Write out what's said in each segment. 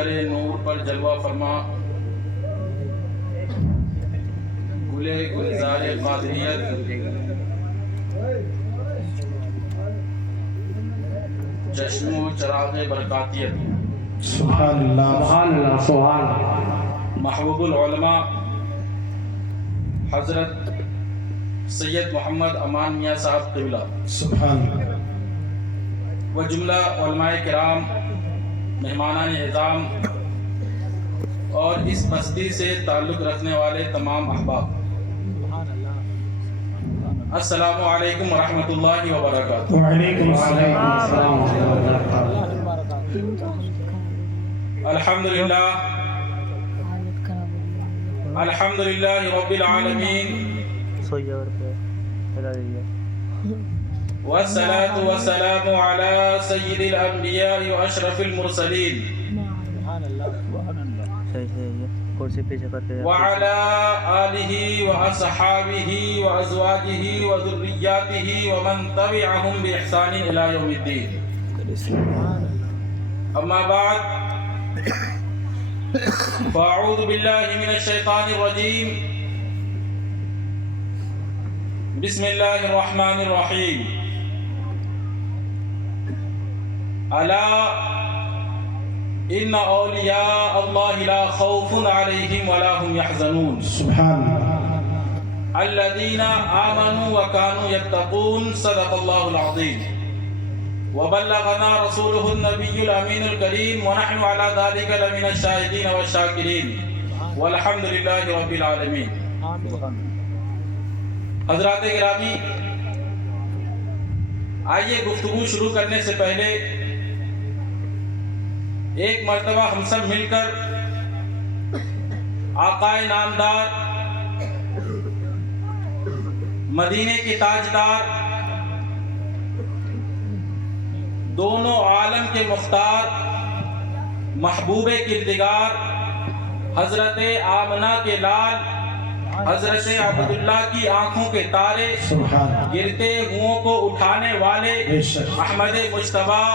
منبر نور پر جلوہ فرما گلے گلزار قادریت چشم و چراغ برکاتیت سبحان اللہ سبحان اللہ سبحان اللہ محبوب العلماء حضرت سید محمد امان میاں صاحب قبلہ سبحان اللہ و جملہ علماء کرام، مہمانان اعظام اور اس بستی سے تعلق رکھنے والے تمام احباب، السلام علیکم ورحمۃ اللہ وبرکاتہ۔ وعلیکم السلام الحمد للہ رب العالمین، والصلاة والسلام على سید الانبیاء واشرف المرسلین وعلى آلہ واصحابہ وازواجہ وذریاتہ ومن تبعہم بإحسان الی یوم الدین، اما بعد فاعوذ باللہ من الشیطان الرجیم، بسم اللہ الرحمن الرحیم، الا ان اولیاء اللہ لا خوف علیہم ولا هم يحزنون سبحان اللہ الذین آمنوا وكانوا يتقون، صدق اللہ العظیم، وبلغنا رسوله النبی الامین الکریم، ونحن على ذلك لمن الشاہدین والشاکرین، والحمد للہ رب العالمین۔ حضرات گرامی، آئیے گفتگو شروع کرنے سے پہلے ایک مرتبہ ہم سب مل کر آقائے نامدار، مدینے کے تاجدار، دونوں عالم کے مختار، محبوب کردگار، حضرت آمنہ کے لال، حضرت عبداللہ کی آنکھوں کے تارے، گرتے ہوں کو اٹھانے والے احمد مجتبیٰ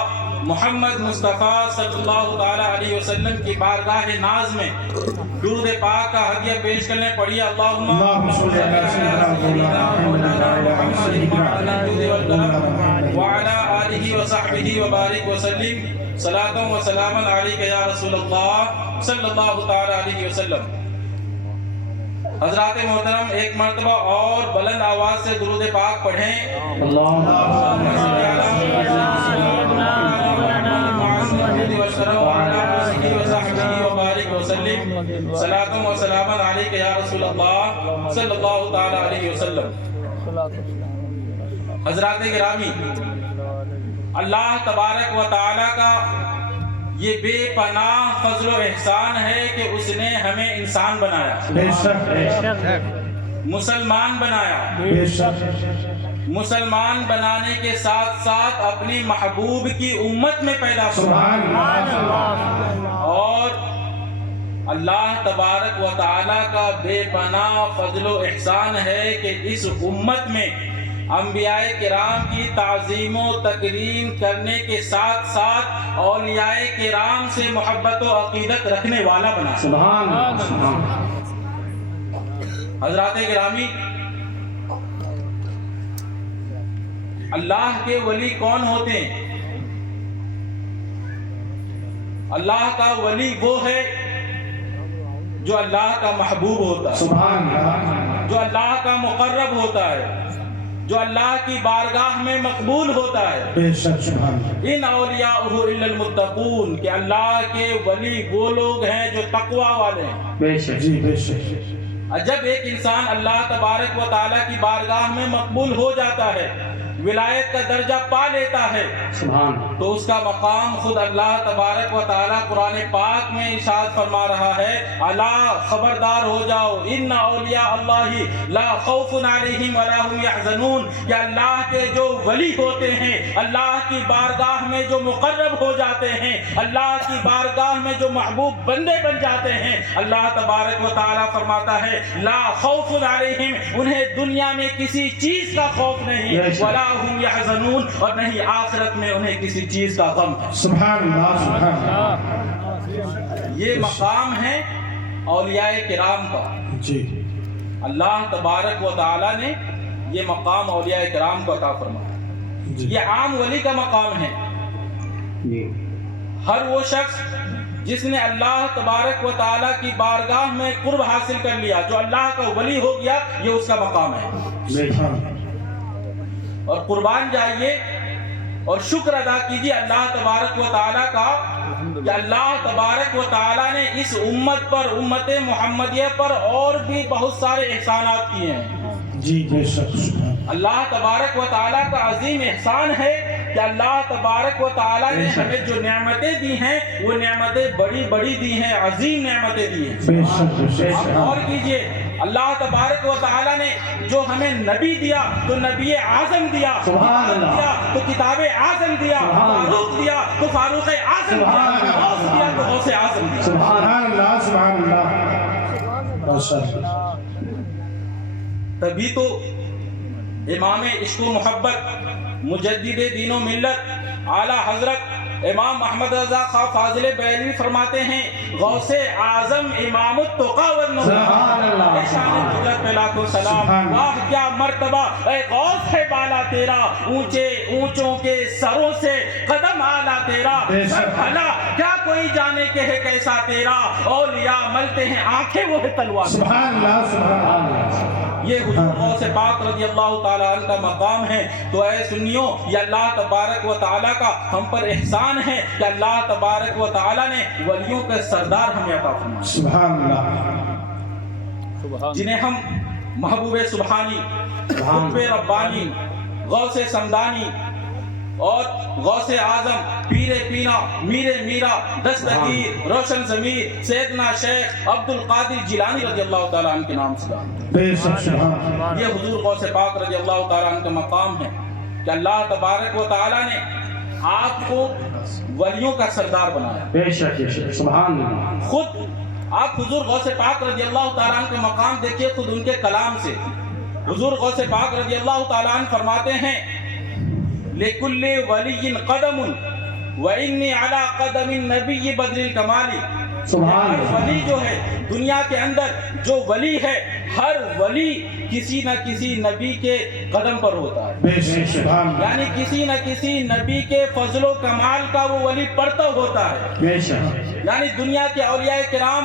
محمد مصطفیٰ صلی اللہ تعالیٰ علیہ وسلم کی بارگاہ ناز میں درود پاک کا ہدیہ پیش کرنے پڑھیے، اللہم صلی علی سیدنا مولانا محمد وعلی آلہ وصحبہ وبارک وسلم، صلاۃ و سلام علیک یا رسول اللہ صلی اللہ تعالیٰ علیہ وسلم۔ حضرات محترم، ایک مرتبہ اور بلند آواز سے درود پاک پڑھیں، اللہم صلی علی سیدنا وبارک وسلم، صلاۃ و سلام علیک یا رسول اللہ صلی اللہ تعالی علیہ وسلم۔ حضرات گرامی، اللہ تبارک و تعالی کا یہ بے پناہ فضل و احسان ہے کہ اس نے ہمیں انسان بنایا، مسلمان بنایا، مسلمان بنانے کے ساتھ ساتھ اپنی محبوب کی امت میں پیدا فرمایا، اور اللہ تبارک و تعالی کا بے پناہ فضل و احسان ہے کہ اس امت میں انبیاء کرام کی تعظیم و تکریم کرنے کے ساتھ ساتھ اولیاء کرام سے محبت و عقیدت رکھنے والا بنا۔ سبحان اللہ۔ حضرات گرامی، اللہ کے ولی کون ہوتے ہیں؟ اللہ کا ولی وہ ہے جو اللہ کا محبوب ہوتا ہے، سبحان اللہ جو اللہ کا مقرب ہوتا ہے، جو اللہ کی بارگاہ میں مقبول ہوتا ہے۔ بے شک سبحان اللہ ان اولیاءہ الا المتقون، کہ اللہ کے ولی وہ لوگ ہیں جو تقوی والے ہیں۔ بے شک جی بے شک جب ایک انسان اللہ تبارک و تعالیٰ کی بارگاہ میں مقبول ہو جاتا ہے، ولایت کا درجہ پا لیتا ہے، سبحان تو اس کا مقام خود اللہ تبارک و تعالیٰ قرآن پاک میں ارشاد فرما رہا ہے، الا خبردار ہو جاؤ، ان اولیاء اللہ لا خوف علیہم ولا هم يحزنون، کہ اللہ کے جو ولی ہوتے ہیں، اللہ کی بارگاہ میں جو مقرب ہو جاتے ہیں، اللہ کی بارگاہ میں جو محبوب بندے بن جاتے ہیں، اللہ تبارک و تعالیٰ فرماتا ہے لا خوف علیہم، انہیں دنیا میں کسی چیز کا خوف نہیں، ولا هم يحزنون، اور نہیں آخرت میں انہیں کسی چیز کا غم۔ سبحان اللہ سبحان اللہ یہ مقام ہے اولیاء کرام کا. جی اللہ تبارک و تعالیٰ نے یہ مقام اولیاء کرام کو عطا فرمایا. جی یہ عام ولی کا مقام ہے. جی ہر وہ شخص جس نے اللہ تبارک و تعالیٰ کی بارگاہ میں قرب حاصل کر لیا، جو اللہ کا ولی ہو گیا، یہ اس کا مقام ہے. سبحان اور قربان جائیے اور شکر ادا کیجیے اللہ تبارک و تعالیٰ کا کہ اللہ تبارک و تعالیٰ نے اس امت پر، امت محمدیہ پر اور بھی بہت سارے احسانات کیے ہیں. جی بے شک. سبحان اللہ تبارک و تعالیٰ کا عظیم احسان ہے کہ اللہ تبارک و تعالیٰ نے ہمیں جو نعمتیں دی ہیں وہ نعمتیں بڑی بڑی دی ہیں، عظیم نعمتیں دی ہیں. بے شک بے شک. آپ غور کیجئے، اللہ تبارک و تعالیٰ نے جو ہمیں نبی دیا تو نبی اعظم دیا، سبحان اللہ. دیا تو کتاب اعظم دیا، فاروق دیا تو فاروق اعظم دیا، غوث دیا تو غوث اعظم دیا. سبحان اللہ سبحان اللہ. ماشاء اللہ. تبھی تو امام عشق و محبت، مجدد دین و ملت، اعلیٰ حضرت امام محمد رضا خواہ فاضل بریلوی فرماتے ہیں غوث اعظم امام التقا والنور. سبحان اللہ. شان قدرت پہ لاکھوں سلام. واہ کیا مرتبہ اے غوث ہے بالا تیرا، اونچے اونچوں کے سروں سے قدم اعلیٰ تیرا. سر بھلا کیا کوئی جانے کہ ہے کیسا تیرا، اولیاء ملتے ہیں آنکھیں وہ ہے تلوار. سبحان اللہ سبحان اللہ. یہ حضور غوث پاک رضی اللہ تعالیٰ عنہ کا مقام ہے. تو اے سنیوں، یہ اللہ تبارک و تعالیٰ کا ہم پر احسان ہے کہ اللہ تبارک و تعالیٰ نے ولیوں کے سردار ہمیں عطا فرمایا. سبحان اللہ. جنہیں ہم محبوب سبحانی، قطب ربانی، غوث سمدانی اور غوث اعظم، پیر پینا، میر میرا، دستگیر، روشن ضمیر، سیدنا شیخ عبد القادر جیلانی رضی اللہ تعالیٰ عنہ کے نام سے جانتے ہیں. بے شک. سبحان یہ حضور غوث پاک رضی اللہ تعالیٰ عنہ کا مقام ہے کہ اللہ تبارک و تعالیٰ نے آپ کو ولیوں کا سردار بنایا. بے شک بے شک. سبحان اللہ. خود آپ حضور غوث پاک رضی اللہ تعالیٰ عنہ کا مقام دیکھیے خود ان کے کلام سے. حضور غوث پاک رضی اللہ تعالیٰ عنہ فرماتے ہیں لِكُلِّ وَلِيٍّ قَدَمٌ وَإِنِّي عَلَىٰ قَدَمِ النَّبِيِّ بَدْرِ الْكَمَالِ. سبحان ہر اللہ. ولی جو ہے دنیا کے اندر، جو ولی ہے، ہر ولی کسی نہ کسی نبی کے قدم پر ہوتا ہے. بے شک. سبحان اللہ. یعنی کسی نہ کسی نبی کے فضل و کمال کا وہ ولی پڑھتا ہوتا ہے. بے شک. یعنی دنیا کے اولیاء کرام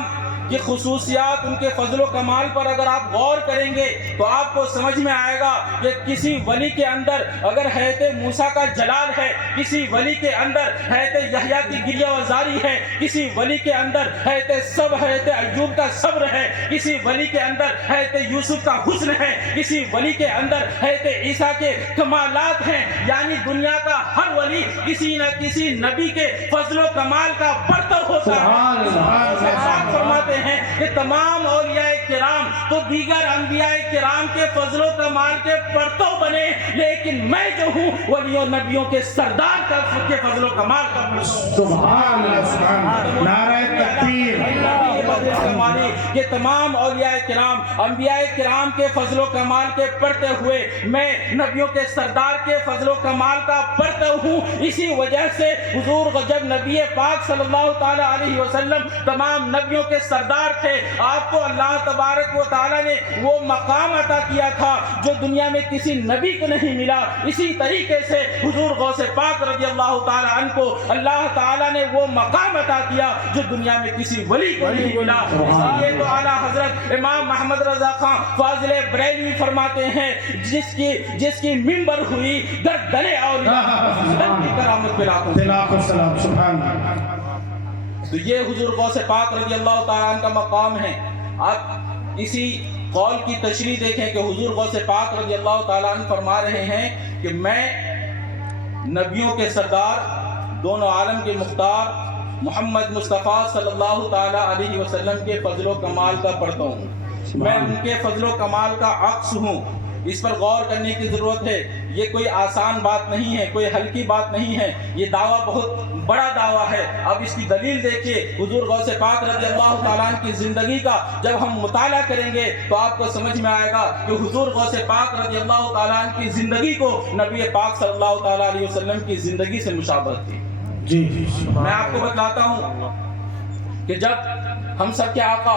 کی خصوصیات، ان کے فضل و کمال پر اگر آپ غور کریں گے تو آپ کو سمجھ میں آئے گا کہ کسی ولی کے اندر اگر حیات موسیٰ کا جلال ہے، کسی ولی کے اندر حیات یحییٰ کی گریہ وزاری ہے، کسی ولی کے اندر حیات صبر، حیات ایوب کا صبر ہے، کسی ولی کے اندر حیات یوسف کا حسن ہے، کسی ولی کے اندر حیات عیسیٰ کے کمالات ہیں. یعنی دنیا کا ہر ولی کسی نہ کسی نبی کے فضل و کمال کا برتر ہوتا ہے. سبحان فرماتے ہیں کہ تمام اولیاء کرام تو دیگر انبیاء کرام کے فضل و کمال کے پرتو بنے، لیکن میں جو ہوں ولیوں نبیوں کے سردار کا کے فضل و کمال کا سبحان اللہ. سبحان اللہ. نعرہ تکبیر. یہ تمام اولیاء کرام، انبیاء کرام کے فضل و کمال کے پڑھتے ہوئے میں نبیوں کے سردار کے فضل و کمال کا پڑھتا ہوں. اسی وجہ سے حضور جب نبی پاک صلی اللہ تعالی علیہ وسلم تمام نبیوں کے سردار تھے، آپ کو اللہ تبارک و تعالی نے وہ مقام عطا کیا تھا جو دنیا میں کسی نبی کو نہیں ملا. اسی طریقے سے حضور غوث پاک رضی اللہ تعالی عنہ کو اللہ تعالی نے وہ مقام عطا کیا جو دنیا میں کسی ولی کو نہیں ملا. اس لیے تو اعلیٰ حضرت امام محمد رضا خان فاضل بریلوی فرماتے ہیں جس کی منبر ہوئی گردن اولیاء کی کرامت پہ لاکھوں سلام. سبحان اللہ. تو یہ حضور غوث پاک رضی اللہ تعالیٰ عنہ کا مقام ہے. آپ اسی قول کی تشریح دیکھیں کہ حضور غوث پاک رضی اللہ تعالیٰ عنہ فرما رہے ہیں کہ میں نبیوں کے سردار، دونوں عالم کے مختار محمد مصطفیٰ صلی اللہ تعالیٰ علیہ وسلم کے فضل و کمال کا پڑھتا ہوں. میں ان کے فضل و کمال کا عکس ہوں. اس پر غور کرنے کی ضرورت ہے. یہ کوئی آسان بات نہیں ہے، کوئی ہلکی بات نہیں ہے. یہ دعویٰ بہت بڑا دعویٰ ہے. اب اس کی دلیل دیکھیے. حضور غوث پاک رضی اللہ تعالیٰ عنہ کی زندگی کا جب ہم مطالعہ کریں گے تو آپ کو سمجھ میں آئے گا کہ حضور غوث پاک رضی اللہ تعالیٰ عنہ کی زندگی کو نبی پاک صلی اللہ تعالیٰ علیہ وسلم کی زندگی سے مشابہت تھی. جی. میں آپ کو بتلاتا ہوں کہ جب ہم سب کے آقا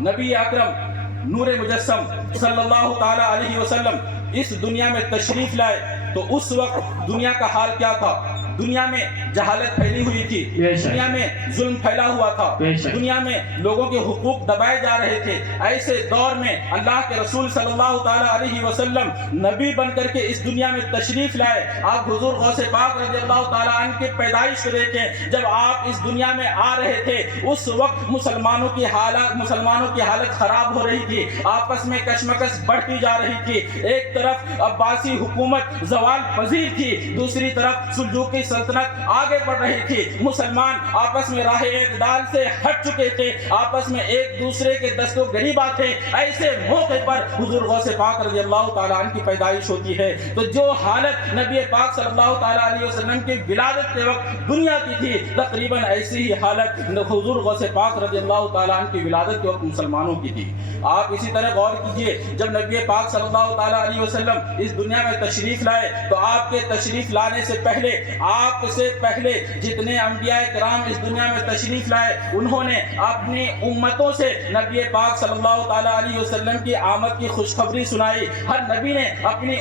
نبی اکرم نور مجسم صلی اللہ تعالی علیہ وسلم اس دنیا میں تشریف لائے تو اس وقت دنیا کا حال کیا تھا؟ دنیا میں جہالت پھیلی ہوئی تھی، دنیا میں ظلم پھیلا ہوا تھا، دنیا میں لوگوں کے حقوق دبائے جا رہے تھے۔ ایسے دور میں اللہ کے رسول صلی اللہ تعالی علیہ وسلم نبی بن کر کے اس دنیا میں تشریف لائے۔ آپ حضور غوث پاک رضی اللہ تعالی عنہ کی پیدائش کو دیکھیں، جب آپ اس دنیا میں آ رہے تھے اس وقت مسلمانوں کی حالت خراب ہو رہی تھی، آپس میں کشمکش بڑھتی جا رہی تھی۔ ایک طرف عباسی حکومت زوال پذیر تھی، دوسری طرف سلجوقی سلطنت آگے بڑھ رہی تھی، مسلمان آپس میں راہ اعتدال سے ہٹ چکے تھے، آپس میں ایک دوسرے کے دست و گریباں تھے۔ ایسے موقع پر حضور غوث پاک رضی اللہ تعالیٰ عنہ کی پیدائش ہوتی ہے۔ تو جو حالت نبی پاک صلی اللہ تعالیٰ علیہ وسلم کی ولادت کے وقت دنیا کی تھی، تقریباً ایسی ہی حالت حضور غوث پاک رضی اللہ تعالیٰ عنہ کی ولادت کے وقت مسلمانوں کی تھی۔ آپ اسی طرح غور کیجئے، جب نبی پاک صلی اللہ تعالیٰ علیہ وسلم اس دنیا میں تشریف لائے تو آپ کے تشریف لانے سے پہلے، آپ سے پہلے جتنے انبیاء کرام اس دنیا میں تشریف لائے انہوں نے اپنی امتوں سے نبی پاک صلی اللہ تعالیٰ علیہ وسلم کی آمد کی خوشخبری سنائی۔ ہر نبی نے اپنی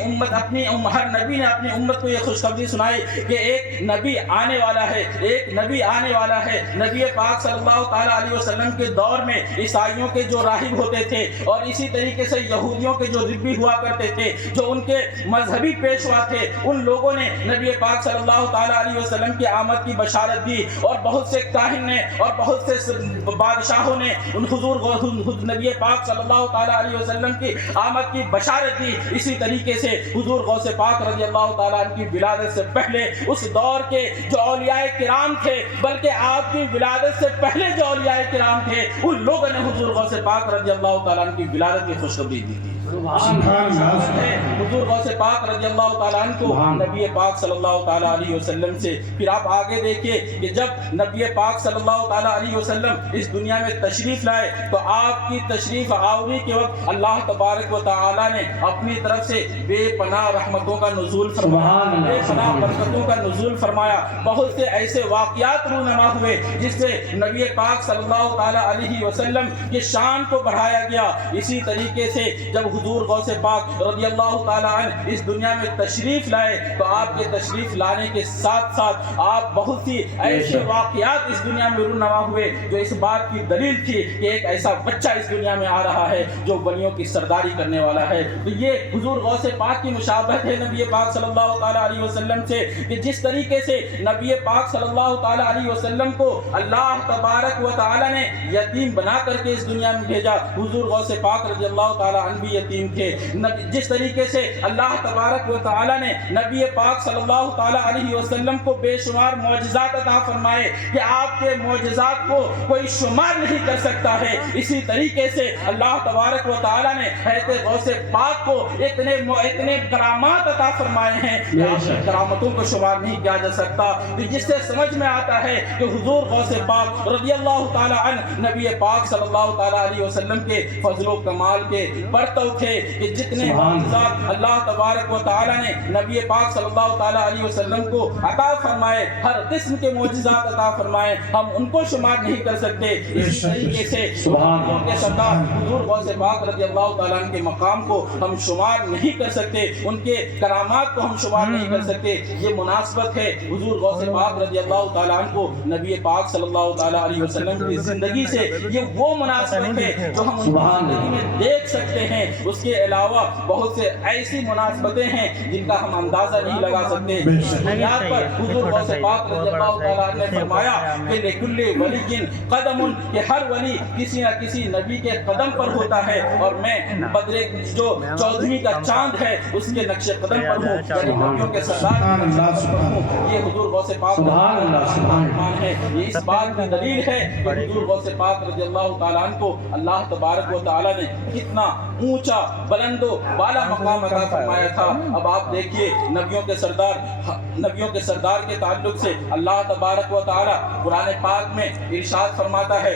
امت کو یہ خوشخبری سنائی کہ ایک نبی آنے والا ہے، ایک نبی آنے والا ہے۔ نبی پاک صلی اللہ تعالیٰ علیہ وسلم کے دور میں عیسائیوں کے جو راہب ہوتے تھے اور اسی طریقے سے یہودیوں کے جو ربی ہوا کرتے تھے، جو ان کے مذہبی پیشوا تھے، ان لوگوں نے نبی پاک صلی اللہ تعالیٰ علیہ وسلم کی آمد کی بشارت دی، اور بہت سے کاہن نے اور بہت سے بادشاہوں نے ان حضور نبی پاک صلی اللہ تعالیٰ علیہ وسلم کی آمد کی بشارت دی۔ اسی طریقے سے حضور غوث پاک رضی اللہ تعالیٰ عنہ کی ولادت سے پہلے اس دور کے جو اولیاء کرام تھے، بلکہ آپ کی ولادت سے پہلے جو اولیاء کرام تھے، ان لوگوں نے حضور غوث پاک رضی اللہ تعالیٰ عنہ کی ولادت کی خوشخبری دی تھی۔ حضور غوث پاک رضی اللہ تعالیٰ عنہ کو نبی پاک صلی اللہ تعالیٰ علیہ وسلم سے، پھر آپ آگے دیکھیے کہ جب نبی پاک صلی اللہ تعالیٰ علیہ وسلم اس دنیا میں تشریف لائے تو آپ کی تشریف آوری کے وقت اللہ تبارک و تعالیٰ نے اپنی طرف سے بے پناہ رحمتوں کا نزول فرمایا، بے پناہ برکتوں کا نزول فرمایا۔ بہت سے ایسے واقعات رونما ہوئے جس سے نبی پاک صلی اللہ تعالیٰ علیہ وسلم کی شان کو بڑھایا گیا۔ اسی طریقے سے جب حضور غوث پاک رضی اللہ تعالیٰ عنہ اس دنیا میں تشریف لائے تو آپ کے تشریف لانے کے ساتھ ساتھ آپ بہت سی ایسے واقعات اس دنیا میں رونما ہوئے جو اس بات کی دلیل تھی کہ ایک ایسا بچہ اس دنیا میں آ رہا ہے جو ولیوں کی سرداری کرنے والا ہے۔ تو یہ حضور غوث پاک کی مشابہت ہے نبی پاک صلی اللہ تعالیٰ علیہ وسلم سے، کہ جس طریقے سے نبی پاک صلی اللہ تعالیٰ علیہ وسلم کو اللہ تبارک و تعالیٰ نے یتیم بنا کر کے اس دنیا میں بھیجا، حضور غوث پاک رضی اللہ تعالیٰ عنہ بھی یتیم تھے۔ جس طریقے سے اللہ تبارک و تعالیٰ نے نبی پاک صلی اللہ تعالیٰ علیہ وسلم کو بے شمار معجزات عطا فرمائے کہ آپ کے معجزات کو کوئی شمار نہیں کر سکتا ہے، اسی طریقے سے اللہ تبارک و تعالیٰ نے حضرت غوث پاک کو اتنے کرامات عطا فرمائے ہیں کہ آپ کی کرامتوں کو شمار نہیں کیا جا سکتا۔ جس سے سمجھ میں آتا ہے کہ حضور غوث پاک رضی اللہ تعالیٰ عنہ نبی پاک صلی اللہ تعالیٰ علیہ وسلم کے فضل و کمال کے پرتو تھے، کہ جتنے معجزات اللہ تبارک و تعالیٰ نے نبی پاک صلی اللہ تعالیٰ علیہ وسلم کو عطا فرمائے، ہر قسم کے معجزات عطا فرمائے، ہم ان کو شمار نہیں کر سکتے۔ اسی طریقے سے نبیوں کے سردار حضور غوث پاک رضی اللہ تعالیٰ عنہ کے مقام کو ہم شمار نہیں کر سکتے، ان کے کرامات کو ہم شمار نہیں کر سکتے۔ یہ مناسبت ہے حضور غوث پاک رضی اللہ تعالیٰ عنہ کو نبی پاک صلی اللہ تعالیٰ علیہ وسلم کی زندگی سے، یہ وہ مناسبت ہے جو ہم ان کی زندگی میں دیکھ سکتے ہیں۔ اس کے علاوہ بہت سے ایسی مناسبتیں ہیں جن کا ہم اندازہ نہیں لگا سکتے۔ اس بنیاد پر حضور غوث پاک رضی اللہ تعالیٰ عنہ نے فرمایا کہ لِكُلِّ وَلِيٍّ قَدَمٌ، کہ ہر ولی کسی نہ کسی نبی کے قدم پر ہوتا ہے، اور میں بدر جو 14ویں کا چاند ہے اس کے نقش قدم پر ہوں، یعنی نبیوں کے سردار ہوں۔ یہ حضور غوث پاک ہے، یہ اس بات کی دلیل ہے کہ حضور غوث پاک رضی اللہ تعالیٰ عنہ کو اللہ تبارک و تعالیٰ نے کتنا اونچا بلند و بالا مقام عطا فرمایا تھا۔ اب آپ دیکھیے نبیوں کے سردار کے تعلق سے اللہ تبارک و تعالیٰ قرآن پاک میں ارشاد فرماتا ہے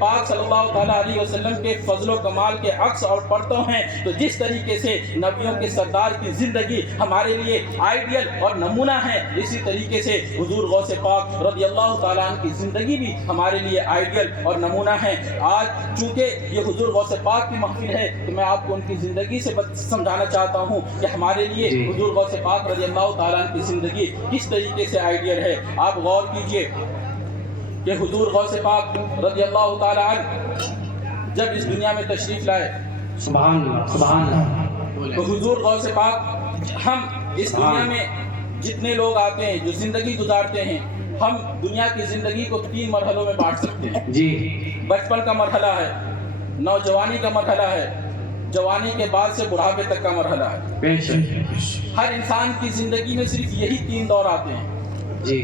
پاک صلی اللہ تعالیٰ علیہ وسلم کے فضل و کمال کے عکس اور پرتو ہیں. تو جس طریقے سے نبیوں کے سردار کی زندگی ہمارے لیے آئیڈیل اور نمونہ ہے، اسی طریقے سے حضور غوث پاک رضی اللہ تعالیٰ عنہ کی زندگی بھی ہمارے لیے آئیڈیل اور نمونہ ہے. آج چونکہ یہ حضور غوث پاک کی محفل ہے تو میں آپ کو ان کی زندگی سے سمجھانا چاہتا ہوں کہ ہمارے لیے حضور غوث پاک رضی اللہ تعالیٰ عنہ کی زندگی کس طریقے سے آئیڈیل ہے. آپ غور کیجئے کہ حضور غوث پاک رضی اللہ تعالیٰ عنہ جب اس دنیا میں تشریف لائے، سبحان اللہ سبحان اللہ، تو حضور غوث پاک، ہم اس دنیا میں جتنے لوگ آتے ہیں جو زندگی گزارتے ہیں، ہم دنیا کی زندگی کو 3 مرحلوں میں بانٹ سکتے ہیں. جی، بچپن کا مرحلہ ہے، نوجوانی کا مرحلہ ہے، جوانی کے بعد سے بڑھاپے تک کا مرحلہ ہے. بے شک. ہر انسان کی زندگی میں صرف یہی 3 دور آتے ہیں. جی،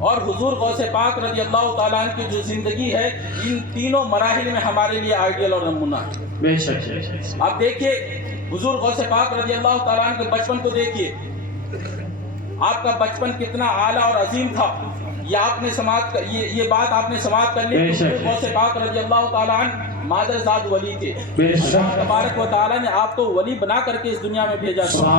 اور حضور غوث پاک رضی اللہ تعالیٰ عنہ کی جو زندگی ہے، ان تینوں مراحل میں ہمارے لیے آئیڈیل اور نمونہ ہے. بے شک. آپ دیکھیے حضور غوث پاک رضی اللہ تعالیٰ عنہ کے بچپن کو دیکھیے. آپ کا بچپن کتنا اعلیٰ اور عظیم تھا، یہ بات آپ نے سماعت کر لی. حضور غوث پاک رضی اللہ تعالیٰ عنہ مادر ذات ولی تھے. اللہ تبارک و تعالیٰ نے آپ کو ولی بنا کر کے اس دنیا میں بھیجا تھا.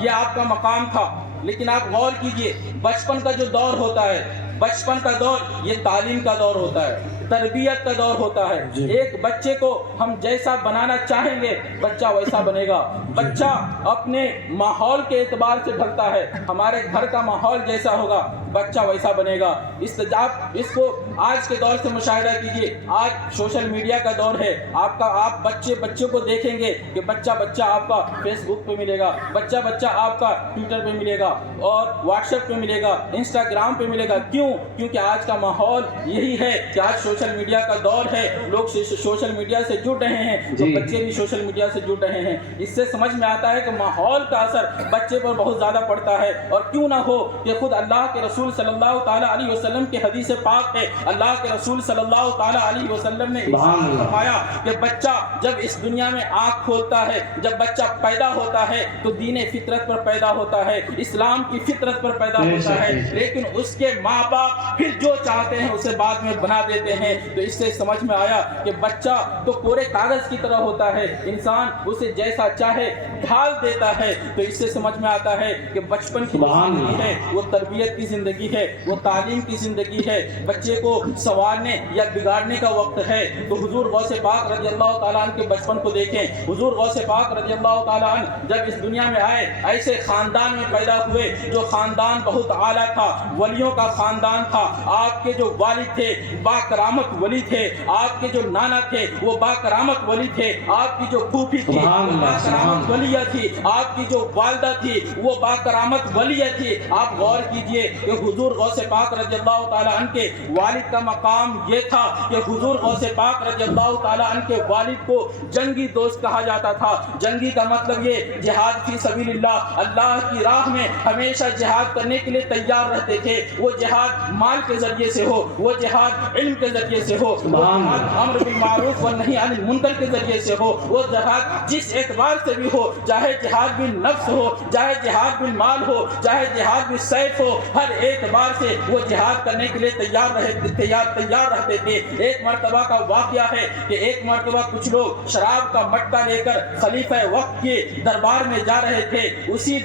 یہ آپ کا مقام تھا. لیکن آپ غور کیجئے، بچپن کا جو دور ہوتا ہے، بچپن کا دور یہ تعلیم کا دور ہوتا ہے، تربیت کا دور ہوتا ہے. ایک بچے کو ہم جیسا بنانا چاہیں گے بچہ ویسا بنے گا. بچہ اپنے ماحول کے اعتبار سے ڈھلتا ہے. ہمارے گھر کا ماحول جیسا ہوگا بچہ ویسا بنے گا. اس کو آج کے دور سے مشاہدہ کیجیے. آج سوشل میڈیا کا دور ہے. آپ بچے کو دیکھیں گے کہ بچہ آپ کا فیس بک پہ ملے گا، بچہ آپ کا ٹویٹر پہ ملے گا اور واٹس ایپ پہ ملے گا، انسٹاگرام پہ ملے گا. کیونکہ آج کا ماحول یہی ہے کہ آج سوشل میڈیا کا دور ہے. لوگ سوشل میڈیا سے جڑ رہے ہیں، تو بچے بھی سوشل میڈیا سے جڑ رہے ہیں. اس سے سمجھ میں آتا ہے کہ ماحول کا اثر بچے پر بہت زیادہ پڑتا ہے. اور کیوں نہ ہو کہ خود اللہ کے رسول صلی اللہ تعالیٰ علیہ وسلم کی حدیث پاک ہے. اللہ کے رسول صلی اللہ تعالیٰ علیہ وسلم نے ارشاد فرمایا کہ بچہ جب اس دنیا میں آنکھ کھولتا ہے، جب بچہ پیدا ہوتا ہے تو دین فطرت پر پیدا ہوتا ہے، اسلام کی فطرت پر پیدا ہوتا ہے. لیکن اس کے ماں باپ پھر جو چاہتے ہیں اسے بعد میں بنا دیتے ہیں. تو اس سے سمجھ میں آیا کہ بچہ تو کورے کاغذ کی طرح ہوتا ہے، انسان اسے جیسا چاہے ڈھال دیتا ہے. تو اس سے سمجھ میں آتا ہے کہ بچپن کی زندگی ہے وہ تربیت کی زندگی ہے، وہ تعلیم کی زندگی ہے. بچے کو سنوارنے یا بگاڑنے کا وقت ہے. تو حضور غوث پاک رضی اللہ تعالیٰ عنہ کے بچپن کو دیکھیں. حضور غوث پاک رضی اللہ تعالیٰ عنہ جب اس دنیا میں آئے، ایسے خاندان میں پیدا ہوئے جو خاندان بہت اعلیٰ تھا، ولیوں کا خاندان تھا. آپ کے جو والد تھے با کرامت ولی تھے، آپ کے جو نانا تھے وہ با کرامت ولی تھے، آپ کی جو پھوپھی تھی وہ با کرامت ولیہ تھی، آپ کی جو والدہ تھی وہ با کرامت ولیہ تھی. آپ غور کیجئے کہ حضور غوث پاک رضی اللہ تعالیٰ عنہ کے والد کا مقام یہ تھا کہ حضور غوث پاک رضی اللہ تعالیٰ عنہ کے والد کو جنگی دوست کہا جاتا تھا. جنگی کا مطلب یہ جہاد فی سبیل اللہ، اللہ کی راہ میں ہمیشہ جہاد کرنے کے لیے تیار رہتے تھے. وہ جہاد مال کے ذریعے سے ہو، وہ جہاد علم کے ذریعے سے ہو، وہ جہاد امر بالمعروف والنہی عن المنکر کے ذریعے سے ہو، وہ جہاد جس اعتبار سے بھی ہو، چاہے جہاد بالنفس ہو، چاہے جہاد بالمال ہو، چاہے جہاد بالسیف ہو، ہر اعتبار سے وہ جہاد کرنے کے لیے تیار رہتے تھے. ایک مرتبہ کا واقعہ ہے کہ ایک مرتبہ کچھ لوگ شراب کا مٹکا لے کر خلیفہ وقت کے دربار میں جا رہے تھے. اسی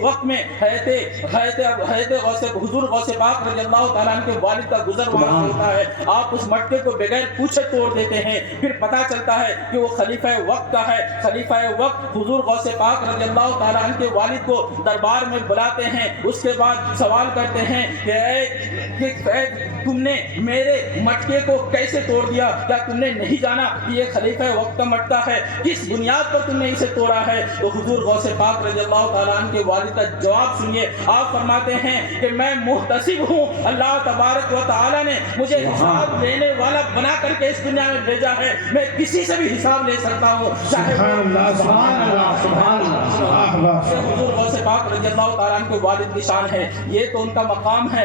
وقت میں حضور غوث پاک رضی اللہ تعالیٰ عنہ کے والد کا گزر وہاں ہوتا ہے. آپ اس مٹکے کو بغیر پوچھے توڑ دیتے ہیں. پھر پتہ چلتا ہے کہ وہ خلیفہ وقت کا ہے. خلیفہ وقت حضور غوث پاک رضی اللہ تعالیٰ عنہ کے والد کو دربار میں بلاتے ہیں. اس کے بعد سوال کرتے ہیں کہ تم نے میرے مٹکے کو کیسے توڑ دیا؟ کیا تم نے نہیں جانا کہ یہ خلیفہ وقت کا مٹکا ہے؟ کس بنیاد پر تم نے اسے توڑا ہے؟ تو حضور غوث پاک رضی اللہ تعالیٰ عنہ کے والد کا جواب سنیے. آپ فرماتے ہیں کہ میں محتسب ہوں، اللہ تبارک و تعالیٰ نے مجھے حساب لینے والا بنا کر کے اس دنیا میں بھیجا ہے. میں کسی سے بھی حساب لے سکتا ہوں. سبحان اللہ سبحان اللہ سبحان اللہ. حضور غوث پاک رضی اللہ تعالیٰ عنہ کے والد کی شان ہے. یہ تو ان کا مقام ہے،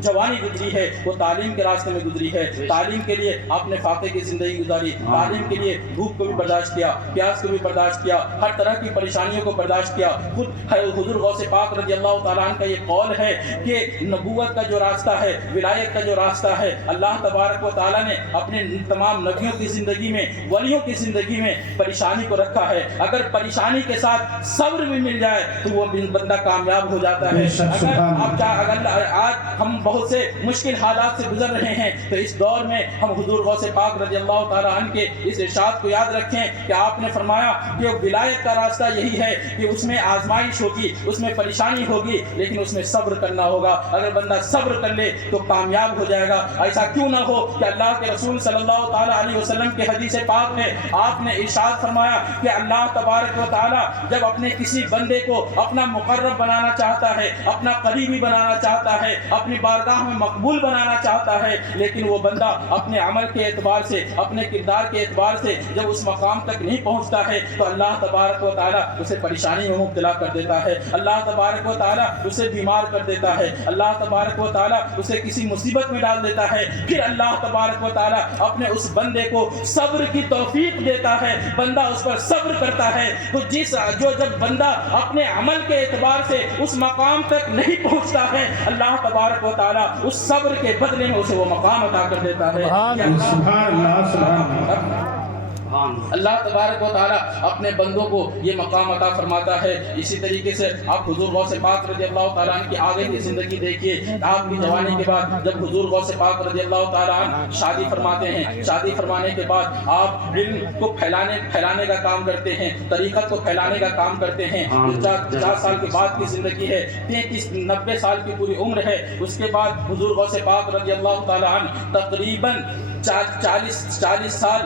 جوانی گزری ہے وہ تعلیم کے راستے میں گزری ہے. تعلیم کے لیے آپ نے فاقے کی زندگی گزاری, تعلیم کے لیے بھوک کو بھی برداشت کیا, پیاس کو بھی برداشت کیا, ہر طرح کی پریشانیوں کو برداشت کیا. خود حضور غوث پاک رضی اللہ تعالیٰ عنہ کا یہ قول ہے کہ نبوت کا جو راستہ ہے, ولایت کا جو راستہ ہے, اللہ تبارک و تعالیٰ نے اپنے تمام نبیوں کی زندگی میں, ولیوں کی زندگی میں پریشانی کو رکھا ہے. اگر پریشانی کے ساتھ صبر بھی مل جائے تو وہ بندہ کامیاب ہو جاتا ہے. اگر آج ہم بہت سے مشکل حالات سے گزر رہے ہیں تو اس دور میں ہم حضور غوث پاک رضی اللہ تعالیٰ عنہ کے اس ارشاد کو یاد رکھیں کہ آپ نے فرمایا کہ ولایت کا راستہ یہی ہے کہ اس میں آزمائش ہوگی, اس میں پریشانی ہوگی, لیکن اس میں صبر کرنا ہوگا. اگر بندہ صبر کر لے تو کامیاب ہو جائے گا. ایسا کیوں نہ ہو کہ اللہ کے رسول صلی اللہ تعالیٰ علیہ وسلم کے حدیث پاک میں آپ نے ارشاد فرمایا کہ اللہ تبارک و تعالیٰ جب اپنے کسی بندے کو اپنا مقرب بنانا چاہتا ہے, اپنا قریبی بنانا چاہتا ہے, اپنی بارگاہ میں مقبول بنانا چاہتا ہے, لیکن وہ بندہ اپنے عمل کے اعتبار سے, اپنے کردار کے اعتبار سے جب اس مقام تک نہیں پہنچتا ہے تو اللہ تبارک و تعالیٰ اسے پریشانی میں مبتلا کر دیتا ہے, اللہ تبارک و تعالیٰ اسے بیمار کر دیتا ہے, اللہ تبارک و تعالیٰ اسے کسی مصیبت میں ڈال دیتا ہے. پھر اللہ تبارک و تعالیٰ اپنے اس بندے کو صبر کی توفیق دیتا ہے, بندہ اس پر صبر کرتا ہے. تو جب بندہ اپنے عمل کے اعتبار سے اس مقام تک نہیں پہنچتا ہے, اللہ تبارک و تعالیٰ اس صبر کے بدلے میں اسے وہ مقام عطا کر دیتا ہے. اللہ تبارک و تعالیٰ اپنے بندوں کو یہ مقام عطا فرماتا ہے. اسی طریقے سے آپ حضور غوث پاک رضی اللہ تعالیٰ عنہ کی آگے کی زندگی دیکھیے. آپ کی جوانی کے بعد جب حضور غوث پاک رضی اللہ تعالیٰ عنہ شادی فرماتے ہیں, شادی فرمانے کے بعد آپ علم کو پھیلانے کا کام کرتے ہیں, طریقت کو پھیلانے کا کام کرتے ہیں. 50 سال کے بعد کی زندگی ہے, 33-90 سال کی پوری عمر ہے. اس کے بعد حضور غوث پاک رضی اللہ تعالیٰ عنہ تقریباً 40 سال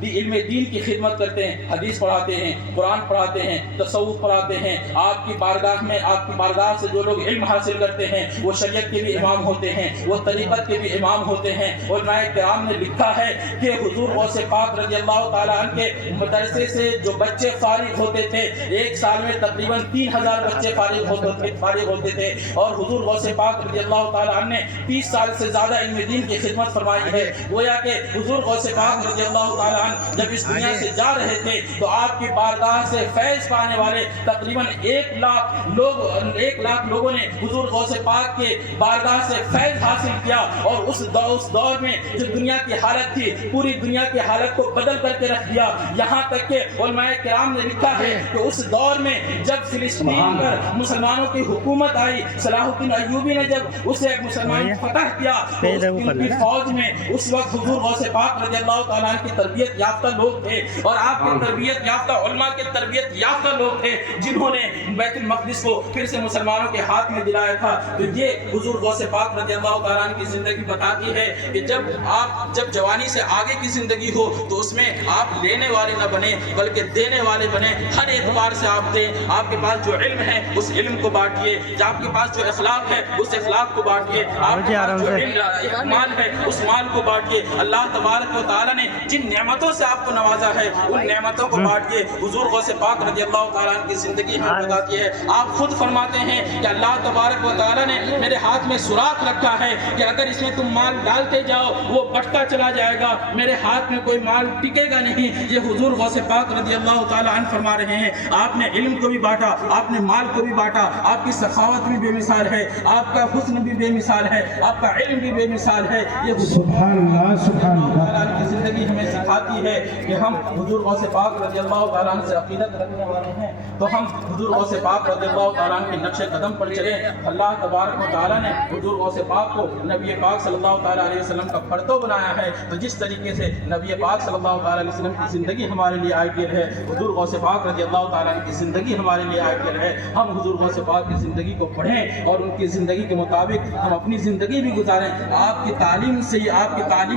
علم دین کی خدمت کرتے ہیں, حدیث پڑھاتے ہیں, قرآن پڑھاتے ہیں, تصوف پڑھاتے ہیں. آپ کی بارگاہ سے جو لوگ علم حاصل کرتے ہیں وہ شریعت کے بھی امام ہوتے ہیں, وہ طریقت کے بھی امام ہوتے ہیں. علماء کرام نے لکھا ہے کہ حضور غوث پاک رضی اللہ تعالیٰ عنہ کے مدرسے سے جو بچے فارغ ہوتے تھے, ایک سال میں تقریباً 3000 بچے فارغ ہوتے تھے. اور حضور غوث پاک رضی اللہ تعالیٰ عنہ نے 30 سال سے زیادہ علم دین کی خدمت فرمائی ہے. گویا کہ حضور غوث پاک رضی اللہ تعالیٰ جب اس دنیا سے جا رہے تھے تو آپ کی بارگاہ سے فیض پانے والے تقریباً 1 لاکھ لوگوں نے حضور غوث پاک کے بارگاہ سے فیض حاصل کیا. اور اس دور میں جو دنیا کی حالت تھی, پوری دنیا کی حالت کو بدل کر کے رکھ دیا. یہاں تک کہ علماء کرام نے لکھا ہے کہ اس دور میں جب فلسطین پر مسلمانوں کی حکومت آئی, صلاح الدین ایوبی نے جب اسے مسلمان فتح کیا تو ان کی فوج میں اس وقت حضور غوث پاک رضی اللہ تعالیٰ عنہ کی تربیت یافتہ لوگ تھے, اور آپ کے تربیت یافتہ علماء کے تربیت یافتہ لوگ تھے جنہوں نے بیت المقدس کو پھر سے مسلمانوں کے ہاتھ میں دلایا تھا. تو یہ حضور غوث پاک رضی اللہ تعالیٰ عنہ کی زندگی بتاتی ہے کہ جب جوانی سے آگے کی زندگی ہو تو اس میں آپ لینے والے نہ بنے بلکہ دینے والے بنے. ہر اعتبار سے آپ دیں. آپ کے پاس جو علم ہے اس علم کو بانٹیے, آپ کے پاس جو اخلاق ہے اس اخلاق کو بانٹیے, آپ کے پاس جو مال ہے اس مال کو بانٹیے. اللہ تبارک و تعالیٰ نے جن نعمتوں سے آپ کو نوازا ہے ان نعمتوں کو بانٹیے. حضور غوث پاک رضی اللہ تعالیٰ عنہ کی زندگی ہمیں بتاتی ہے. آپ خود فرماتے ہیں کہ اللہ تبارک و تعالیٰ نے میرے ہاتھ میں سوراخ رکھا ہے کہ اگر اس میں تم مال ڈالتے جاؤ وہ بٹتا چلا جائے گا, میرے ہاتھ میں کوئی مال ٹکے گا نہیں. یہ حضور غوث پاک رضی اللہ تعالیٰ عنہ فرما رہے ہیں. آپ نے علم کو بھی بانٹا, آپ نے مال کو بھی بانٹا. آپ کی سخاوت بھی بے مثال ہے, آپ کا حسن بھی بے مثال ہے, آپ کا علم بھی بے مثال ہے. یہ سبحان اللہ کی زندگی ہمیں سکھاتی ہے کہ ہم حضور غوث پاک رضی اللہ تعالیٰ عنہ سے عقیدت رکھنے والے ہیں تو ہم حضور غوث پاک رضی اللہ تعالیٰ عنہ کے نقش قدم پر چلیں. اللہ تبارک و تعالیٰ نے حضور غوث پاک کو نبی پاک صلی اللہ تعالیٰ علیہ وسلم کا پرتو بنایا ہے. تو جس طریقے سے نبی پاک صلی اللہ تعالیٰ علیہ وسلم کی زندگی ہمارے لیے آئیڈیل ہے, حضور غوث پاک رضی اللہ تعالیٰ عنہ کی زندگی ہمارے لیے آئیڈیل ہے. ہم حضور غوث پاک کی زندگی کو پڑھیں اور ان کی زندگی کے مطابق ہم اپنی زندگی بھی گزاریں. آپ کی تعلیم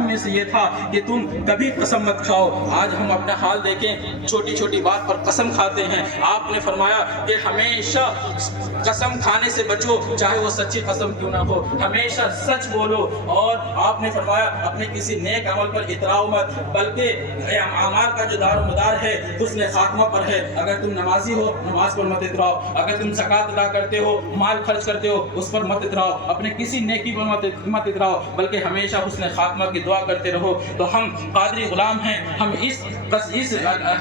میں سے یہ تھا کہ تم کبھی قسم مت کھاؤ. آج ہم اپنا حال دیکھیں, چھوٹی چھوٹی بات پر قسم کھاتے ہیں. آپ نے فرمایا کہ ہمیشہ قسم کھانے سے بچو چاہے وہ سچی قسم کیوں نہ ہو ہمیشہ سچ بولو اور آپ نے فرمایا اپنے کسی نیک عمل پر اتراؤ مت بلکہ اعمال کا جو دار و مدار ہے حسن خاتمہ پر ہے اگر تم نمازی ہو نماز پر مت اتراؤ اگر تم زکوٰۃ ادا کرتے ہو مال خرچ کرتے ہو اس پر مت اتراؤ اپنے کسی نیکی پر مت اتراؤ بلکہ ہمیشہ حسن خاتمہ کی دعا کرتے رہو تو ہم قادری غلام ہیں ہم اس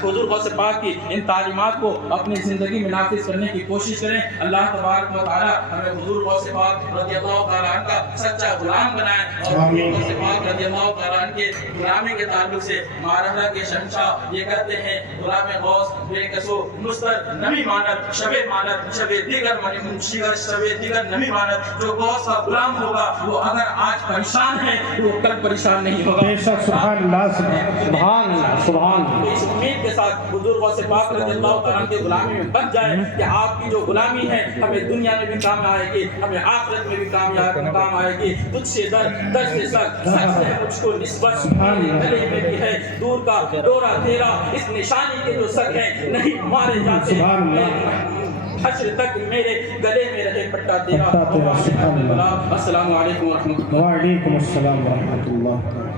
حضور غوث پاک کی ان تعلیمات کو اپنی زندگی میں نافذ کرنے کی کوشش کریں اللہ تبارک و تعالی ہمیں حضور غوث پاک رضی اللہ تعالیٰ عنہ کا سچا غلام بنائے اور حضور غوث پاک رضی اللہ تعالیٰ عنہ کے غلامی کے تعلق سے مارحلہ کے شہنشاہ یہ کہتے ہیں غلام غوث بے کسو مستر نمی مانت شب دیگر نمی مانت جو غوث کا غلام ہوگا وہ اگر آج پریشان ہے تو وہ کل پریشان نہیں ہوگا بے شک سبحان اللہ سبحان اللہ سبحان اللہ اس امید کے ساتھ حضور غوث پاک رضی اللہ تعالیٰ کے غلامی میں بن جائے کہ آپ کی جو غلامی ہے ہمیں دنیا میں بھی کام آئے گی ہمیں آخرت میں بھی کام آئے گی تجھ سے در سے سچ سے مجھ کو نسبت گلے میں بھی ہے دور کا ڈورا تیرا اس نشانی کے جو سگ ہیں نہیں مارے جاتے حشر تک میرے گلے میں رہے پٹا تیرا السلام علیکم ورحمۃ اللہ وعلیکم السلام ورحمۃ اللہ